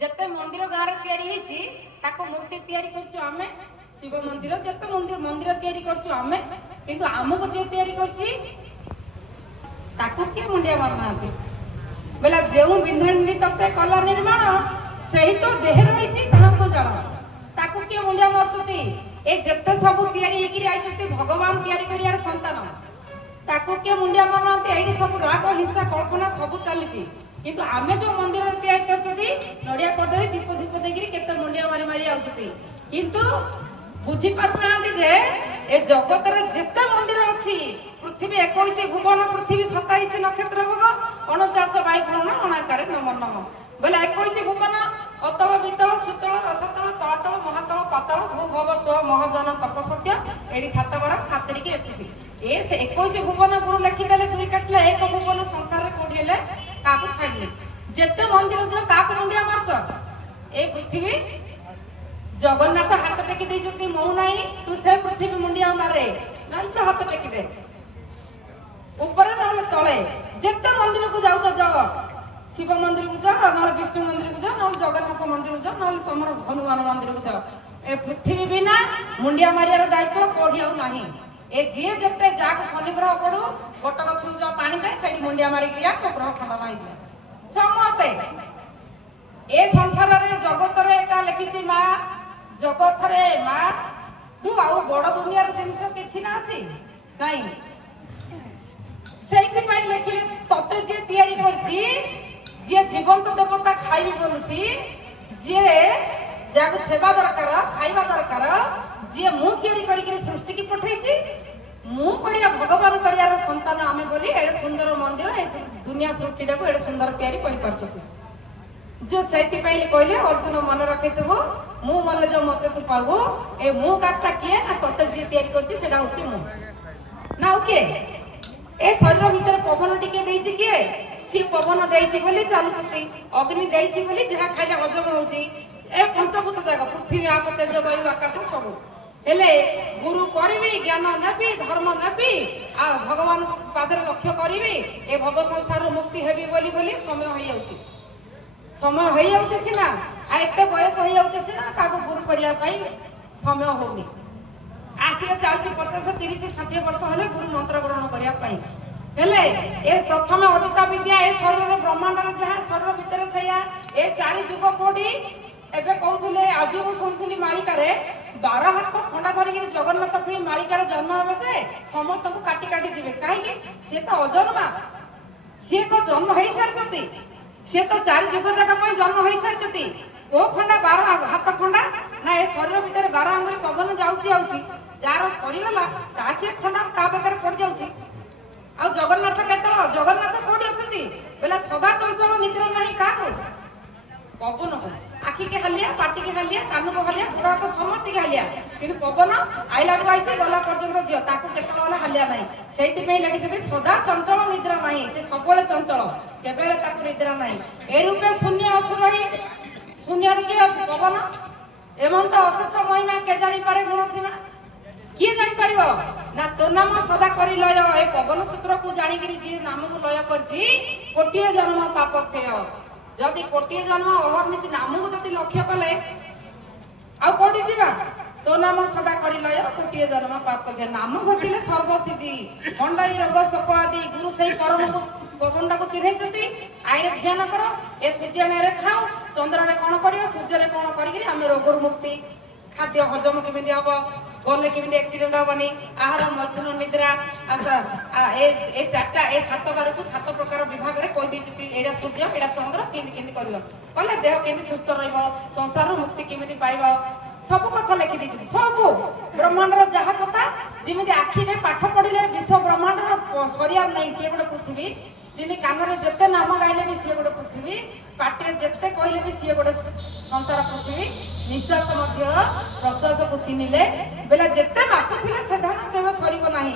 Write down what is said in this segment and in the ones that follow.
যেতে মন্দির গাঁরে তৈরি হয়েছি তাকে মূর্তি তৈরি করছু আমি শিব মন্দির যেতে মন্দির তৈরি করছু আমি কিন্তু আমକୁ যে তৈরি করছি তাকে কিଏ মুন্ডিয়া মারুনাহাନ୍ତି বেলা ଯେଉଁ ବିନ୍ଧାଣିଟି ତତେ କଲା ନିର୍ମାଣ ସେହି ତ ଦେହରେ ରହିଛି ତାହାକୁ ଜଣା ତାକୁ କିଏ ମୁଣ୍ଡିଆ ମାରୁଛନ୍ତି ଏ ଯେତେ ସବୁ ତିଆରି ହେଇକିରି ଆଇଛନ୍ତି ଭଗବାନ ତିଆରି କରିବାର ସନ୍ତାନ ତାକୁ କିଏ ମୁଣ୍ଡିଆ ମାରୁନାହାନ୍ତି ଏଇଠି ସବୁ ରାଗ ହିଂସା କଳ୍ପନା ସବୁ ଚାଲିଛି କିନ୍ତୁ ଆମେ ଯୋଉ ମନ୍ଦିରରେ ତିଆରି କରିଛନ୍ତି ନଡିଆ କଦଳୀ ଦୀପ ଧୂପ ଦେଇକିରି କେତେ ମୁଣ୍ଡିଆ ମାରି ମାରି ଆଉଛନ୍ତି କିନ୍ତୁ ବୁଝି ପାରୁନାହାନ୍ତି ଯେ ଏ ଜଗତରେ ଯେତେ ମନ୍ଦିର ଅଛି ପୃଥିବୀ 21 ଭୁବନ ପୃଥିବୀ 27 ନକ୍ଷତ୍ର ଭୋଗ 49 ବାୟୁମଣ୍ଡଳ ଅଣାକାରେ ନମ ନମ ବୋଲେ 21 ଭୁବନ ଅତଳ ବିତଳ ସୁତଳ ରସତଳ ତଳାତଳ ମହାତଳ ପାତଳ ଭୂ ଭବ ସ୍ୱ ମହଜନ ତପସତ୍ୟ ଏଠି 7 ବାର 7 ରିକି 21 ଏ 21 ଭୁବନ ଗୁରୁ ଲେଖିଦେଲେ ଦୁଇ କାଟିଲେ ଏକ ଭୁବନ ସଂସାରରେ କୋଠି ହେଲେ କାକୁ ଛାଡ଼ିଲେ ଯେତେ ମନ୍ଦିର ଦିଅ କାକୁ ମୁଣ୍ଡିଆ ମାରୁଛ ଏ ପୃଥିବୀ ଜଗନ୍ନାଥ ହାତ ଟେକି ଦେଇଛନ୍ତି ମଉ ନାହିଁ ତୁ ସେ ପୃଥିବୀ ମୁଣ୍ଡିଆ ମାରେ ନହେଲେ ତୁ ହାତ ଟେକି ଦେ ଉପରେ ନହେଲେ ତଳେ ଯେତେ ମନ୍ଦିରକୁ ଯାଉଛ ଯାଅ ଶିବ ମନ୍ଦିରକୁ ଯାଅ ନହେଲେ ବିଷ୍ଣୁ ମନ୍ଦିରକୁ ଯାଅ ନହେଲେ ଜଗନ୍ନାଥ ମନ୍ଦିରକୁ ଯାଅ ନହେଲେ ତମର ହନୁମାନ ମନ୍ଦିରକୁ ଯାଅ ଏ ପୃଥିବୀ ବିନା ମୁଣ୍ଡିଆ ମାରିବାର ଦାୟିତ୍ୱ କୋଉଠି ଆଉ ନାହିଁ ଏ ଯିଏ ଯେତେ ଯାହାକୁ ଶନି ଗ୍ରହ ପଡୁ ବଟ ଗଛକୁ ଯାଅ ପାଣି ଦେଇ ସେଠି ମୁଣ୍ଡିଆ ମାରିକି ମୋ ଗ୍ରହ ଖଣ୍ଡନ ହେଇଯିବ ସମସ୍ତେ ଏ ସଂସାରରେ ଜଗତରେ ଏକା ଲେଖିଛି ମା ଜଗତରେ ମା ତୁ ଆଉ ବଡ ଦୁନିଆର ଜିନିଷ କିଛି ନା ଅଛି ନାଇଁ ସେଇଥିପାଇଁ ଲେଖିଲେ ତତେ ଯିଏ ତିଆରି କରିଛି ଯିଏ ଜୀବନ୍ତ ଦେବତା ଖାଇବି ବୋଲୁଛି ଯିଏ ଯାହାକୁ ସେବା ଦରକାର ଖାଇବା ଦରକାର ଯିଏ ମୁଁ ତିଆରି କରିକି ସୃଷ୍ଟିକି ପଠେଇଛି ମୁଁ ପଡ଼ିଆ ଭଗବାନ କରିବାର ସନ୍ତାନ ଆମେ ବୋଲି ଏଡେ ସୁନ୍ଦର ମନ୍ଦିର ଏ ଦୁନିଆ ସୃଷ୍ଟିଟାକୁ ଏଡେ ସୁନ୍ଦର ତିଆରି କରିପାରୁଛନ୍ତି जो ସେଇଥିପାଇଁ କହିଲେ ଅର୍ଜୁନ ମନେ ରଖିଥିବୁ ମୁଁ ମଲେ ଯୋଉ ମତେ ତୁ ପାଇବୁ ଏ ମୁଁ କାଟଟା କିଏ ନା ତତେ ଯିଏ ତିଆରି କରିଛି ସେଟା ହଉଛି ମୁଁ ନା ଆଉ କିଏ ଏ ଶରୀର ଭିତରେ ପବନ ଟିକେ ଦେଇଛି କିଏ ସିଏ ପବନ ଦେଇଛି ବୋଲି ଚାଲୁଛନ୍ତି ଅଗ୍ନି ଦେଇଛି ବୋଲି ଯାହା ଖାଇଲେ ହଜମ ହଉଛି ଏ ପଞ୍ଚଭୂତ ଜାଗ ପୃଥିବୀ ଆପ ତେଜ ବାୟୁ ଆକାଶ ସବୁ ହେଲେ ଗୁରୁ କରିବି ଜ୍ଞାନ ନେବି ଧର୍ମ ନେବି ଆଉ ଭଗବାନଙ୍କ ପାଦରେ ଲକ୍ଷ୍ୟ କରିବି ଏ ଭବ ସଂସାରରୁ ମୁକ୍ତି ହେବି ବୋଲି ବୋଲି ସମୟ ହେଇଯାଉଛି समय हो जाउछे सिना आ एते बयस हो जाउछे सिना काको गुरु करिया पई समय होनी आसीबे 40 50 30 60 वर्ष हेले गुरु मंत्र ग्रहण करिया पई हेले ए प्रथम अदिता विद्या ए शरीर ब्रह्मांड रे जहा शरीर भीतर सैया ए चारि जुग कोडी एबे कहउथले आज मु सुनथली मालिका रे 12 हाथ खंडा धरि के जगन्नाथ पुणी मालिका रे जन्म होबे जे समस्त को काटी काटी दिबे काहे कि से तो अजन्मा से को जन्म होई सारछती से तो 4 जुग जाक जन्म हो सारी ओ खंडा 12 हाथ खंडा ना ए शरीर भीतर 12 आंगुली पवन जाऊँगी जार सरीगला सी खंडा ता पाखे पड़ जाऊँगी आ जगन्नाथ केतल जगन्नाथ कौटी अच्छी बोले सदा चंचल निद्रा ना क्या पवन को आखि के हालिया पाटी के हालिया कान को हालिया गोड़ हाथ समस्त के हालिया कि पवन आईला आई गला पर्यंत दियो ताकू केतल हालिया ना से लगे सदा चंचल निद्रा ना से सब चंचल केबेले ताकू निद्रा ना ए रूपे शून्य अच्छु रही शून्य किए अच्छे पवन एमन तो अशेष महिमा के जानी पारे गुण सीमा किए जानी पारिबो ना तो नाम सदा करी लय ए पवन सूत्र को जानिकरी जे नाम को लय करछि कोटिए जन्म पाप क्षय जदि कोटिए जन्म अहर्निशि नाम को जदि लक्ष्य कले आ कोठी जीवा तो नाम सदा करी लय कोटिए जन्म पाप क्षय नाम घोषिले सर्वसिद्धि मंडाई रोग शोक आदि गुरु सही परम को पवन को चिन्हैछंती आईने ध्यान कर ए सूर्य रे खाओ चंद्र रे कोन करियो सूर्य रे कोन करिकरी हम रोग मुक्ति खाद्य हजम केमिति हबो गले केमिति एक्सीडेंट हबनी आहार मैथुन निद्रा आसा ए चारटा ए 7 बार को 7 प्रकार विभाग रे कोइ दिछि एडा सूर्य एडा चंद्र केमिति केमिति करियो कहले देह केमिति सुस्थ रहइबो संसार मुक्ति केमिति पाइबो सब कथा लिखि दिछि सब ब्रह्मांड रो जहा कथा जेमिति आखि रे पाठ पढिले विश्व ब्रह्मांड रो सरियार नै से गोटे पृथ्वी जिनि कान रे जत्ते नाम गाइले भी सी गोटे पृथ्वी पाटी रे जत्ते कहले भी सी गोटे संसार पृथ्वी निश्वास मध्य प्रश्वास को चिनिले बेला जत्ते मापुथिले से धान केबे सरिबो नाही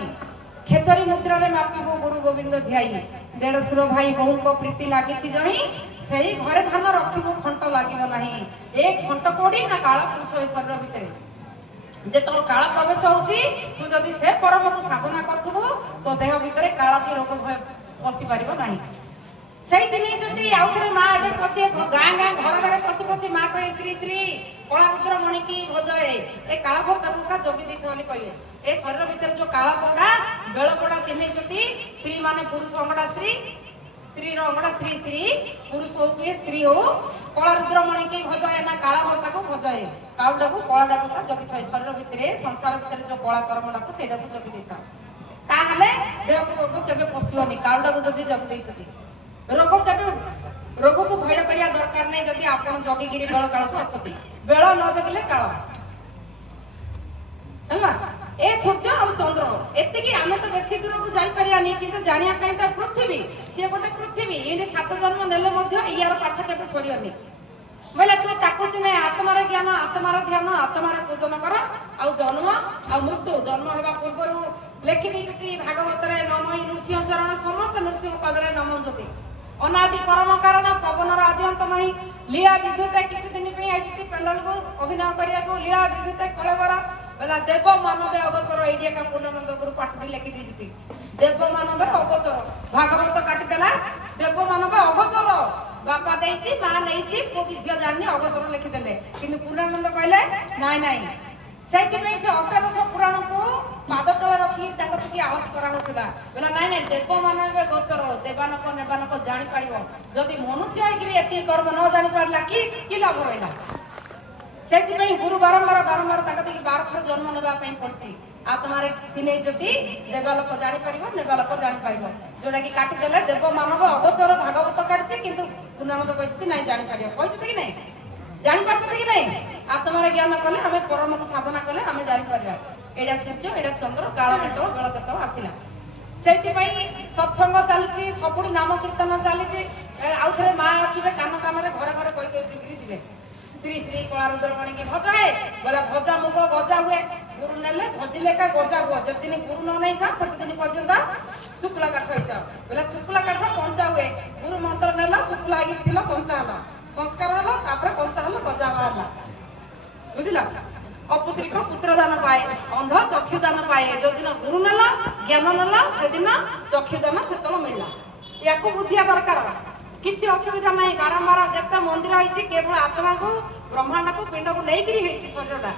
खेचरी मुद्रा रे मापिबो गुरु गोविंद ध्याई देढ़सुर भाई बहु को प्रीति लागिछि जही सही घरे धान रखिबो खंट लागिबो नाही एक खंट कोडी ना काला पुरुष ए शरीर भितरे जेतल काला प्रवेश होउची तू जदी से परम को साधना करथबो तो देह भितरे काला की रोग पसी पारिबो नाही सही दिन जदी आउथरे मा एबे पसी गां गां घर घर पसी ମା କହେ ଶ୍ରୀ ଶ୍ରୀ କଳାରୁଦ୍ର ମଣି କି ଭଜଏ ଏ କାଳ ଭୋଗଟାକୁ କା ଜଗି ଦେଇଥିବ ବୋଲି କହିବେ। ଏ ଶରୀର ଭିତରେ ଯୋଉ କାଳ ଭୋଗଟା ବେଳ ଭୋଗଟା ଚିହ୍ନେଇଛନ୍ତି ସ୍ତ୍ରୀ ମାନେ ପୁରୁଷ ଅଙ୍ଗଡ଼ା ସ୍ତ୍ରୀ ସ୍ତ୍ରୀର ଅଙ୍ଗଡ଼ା ଶ୍ରୀ ଶ୍ରୀ ପୁରୁଷ ହଉ କି ସ୍ତ୍ରୀ ହଉ କଳାରୁଦ୍ର ମଣି କି ଭଜଏ ନା କାଳ ଭୋଗଟାକୁ ଭଜଏ କାଳଟାକୁ କଳାଟାକୁ କା ଜଗିଥାଏ ଶରୀର ଭିତରେ ସଂସାର ଭିତରେ ଯୋଉ କଳା କର୍ମଟାକୁ ସେଇଟାକୁ ଜଗି ଦେଇଥାଉ। ତାହେଲେ ଦେହକୁ ରୋଗ କେବେ ପଶିବନି କାଳଟାକୁ ଯଦି ଜଗି ଦେଇଛନ୍ତି। ରୋଗକୁ ଭୟ କରିବା ଦରକାର ନାହିଁ ଯଦି ଆପଣ ଜଗିକିରି ବେଳ କାଳକୁ ଅଛନ୍ତି। ବେଳ ନ ଜଗିଲେ କାଳ ହେଲା। ଏ ସୂର୍ଯ୍ୟ ଆଉ ଚନ୍ଦ୍ର ଏତିକି ଆମେ ତ ବେଶୀ ଦୂରକୁ ଯାଇପାରିବାନି କିନ୍ତୁ ଜାଣିବା ପାଇଁ ତ ପୃଥିବୀ ସିଏ ଗୋଟେ ପୃଥିବୀ ଏଠି 7 ଜନ୍ମ ନେଲେ ମଧ୍ୟ ଇୟାର ପାଠ କେବେ ସରିବନି। ବୋଇଲେ ତୁ ତାକୁ ଚିହ୍ନେ ଆତ୍ମାର ଜ୍ଞାନ ଆତ୍ମାର ଧ୍ୟାନ ଆତ୍ମାର ପୂଜନ କର। ଆଉ ଜନ୍ମ ଆଉ ମୃତ୍ୟୁ ଜନ୍ମ ହେବା ପୂର୍ବରୁ ଲେଖି ଦେଇଛନ୍ତି ଭାଗବତରେ ନମଇ ନୃସିଂହ ଚରଣ ସମସ୍ତ ନୃସିଂହ ପାଦରେ ନମନ୍ତି। ଅନାଦି ପରମ କାରଣ ପବନର ଆଦି ଅନ୍ତ ନାହିଁ। ଲୀଳା ବିଦ୍ୟୁତ କିଛି ଦିନ ପାଇଁ ଆଇଛନ୍ତି ପେଣ୍ଡାଲକୁ ଅଭିନୟ କରିବାକୁ ଲୀଳା ବିଦ୍ୟୁତ କଳେବର ବୋଲା ଦେବ ମାନବେ ଅଗସର ଏଇଠି ଏକା ପୂର୍ଣ୍ଣାନନ୍ଦ ଗୁରୁ ପାଠଟି ଲେଖି ଦେଇଛନ୍ତି। ଦେବ ମାନବେ ଅଗସର ଭାଗବତ କାଟିଦେଲା ଦେବ ମାନବେ ଅଗସର ବାପା ଦେଇଛି ମା ନେଇଛି ପୁଅ କି ଝିଅ ଜାଣିନି ଅଗସର ଲେଖିଦେଲେ କିନ୍ତୁ ପୂର୍ଣ୍ଣାନନ୍ଦ କହିଲେ ନାଇଁ ନାଇଁ। ସେଇଥିପାଇଁ ସେ ଅଷ୍ଟାଦଶ ପୁରାଣକୁ ପାଦ ତଳେ ରଖି ତାଙ୍କ ଟିକେ ଆହତି କରାହଉଥିଲା। ବୋଲା ନାଇଁ ନାଇଁ ଦେବ ମାନବେ ଗୋଚର ଦେବାନକ ନେବାନକ ଜାଣିପାରିବ। ଯଦି ମନୁଷ୍ୟ ହେଇକିରି ଏତିକି କର୍ମ ନ ଜାଣିପାରିଲା କି ଲାଭ ରହିଲା। ସେଇଥିପାଇଁ ଗୁରୁ ବାରମ୍ବାର ତାଙ୍କ ଦେଇକି 12 ଥର ଜନ୍ମ ନେବା ପାଇଁ ପଡୁଛି। ଆତ୍ମାରେ ଚିହ୍ନେଇ ଯଦି ଦେବାଲୋକ ଜାଣିପାରିବ ନେବାଲୋକ ଜାଣିପାରିବ। ଯୋଉଟା କି କାଟିଦେଲେ ଦେବ ମାନବ ଅଗୋଚର ଭାଗବତ କାଟିଛି କିନ୍ତୁ ପୂର୍ଣ୍ଣାନନ୍ଦ କହିଛନ୍ତି ନାଇଁ ଜାଣିପାରିବ। କହିଛନ୍ତି କି ନାଇଁ ଜାଣିପାରୁଛନ୍ତି କି ନାଇଁ। ଆତ୍ମାରେ ଜ୍ଞାନ କଲେ ଆମେ ପରମକୁ ସାଧନା କଲେ ଆମେ ଜାଣିପାରିବା ଏଇଟା ସୂର୍ଯ୍ୟ ଏଇଟା ଚନ୍ଦ୍ର କାଳ କେତେବେଳେ ବେଳ କେତେବେଳେ ଆସିଲା। ସେଇଥିପାଇଁ ସତ୍ସଙ୍ଗ ଚାଲିଛି ସବୁଠି ନାମ କୀର୍ତ୍ତନ ଚାଲିଛି। ଆଉ ଥରେ ମା ଆସିବେ କାନ କାନରେ ଘରେ ଘରେ କହିକି ଯିବେ ଶ୍ରୀ ଶ୍ରୀ କଳାରୁଦ୍ର ମଣି କି ଭଜ ହେ ବୋଲେ ଭଜା ମୁଗ ଗଜା ହୁଏ। ଗୁରୁ ନେଲେ ଭଜିଲେ କା ଗଜା ହୁଅ ଯେତେଦିନ ଗୁରୁ ନ ନେଇ ଯାଅ ସେତେଦିନ ପର୍ଯ୍ୟନ୍ତ ଶୁକ୍ଲା କାଠ ହେଇଯାଅ ବୋଲେ ଶୁକ୍ଲା କାଠ କଞ୍ଚା ହୁଏ। ଗୁରୁ ମନ୍ତ୍ର ନେଲା ଶୁକ୍ଲା ହେଇକି ଥିଲା କଞ୍ଚା ହେଲା ସଂସ୍କାର ହେଲା ତାପରେ କଞ୍ଚା ହେଲା ଗଜା ବାହାରିଲା ବୁଝିଲ। ଅପୁତ୍ରିକ ପୁତ୍ର ଦାନ ପାଏ ଅନ୍ଧ ଚକ୍ଷୁ ଦାନ ପାଏ। ଯୋଉଦିନ ଗୁରୁ ନେଲା ଜ୍ଞାନ ନେଲା ସେଦିନ ଚକ୍ଷୁ ଦାନ ସେତେବେଳେ ମିଳିଲା। ୟାକୁ ବୁଝିବା ଦରକାର। କିଛି ଅସୁବିଧା ନାହିଁ। ବାରମ୍ବାର ଯେତେ ମନ୍ଦିର ହେଇଛି କେବଳ ଆତ୍ମାକୁ ବ୍ରହ୍ମାଣ୍ଡକୁ ପିଣ୍ଡକୁ ନେଇକିରି ହେଇଛି ଶରୀରଟା।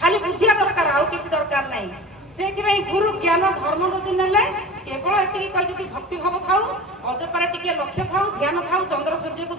ଖାଲି ବୁଝିବା ଦରକାର ଆଉ କିଛି ଦରକାର ନାହିଁ। ସେଇଥିପାଇଁ ଗୁରୁ ଜ୍ଞାନ ଧର୍ମ ଯଦି ନେଲେ କେବଳ ଏତିକି କହିଛନ୍ତି ଭକ୍ତି ଭାବ ଥାଉ ଅଜପାରେ ଟିକେ ଲକ୍ଷ୍ୟ ଥାଉ ଧ୍ୟାନ ଥାଉ ଚନ୍ଦ୍ର ସୂର୍ଯ୍ୟକୁ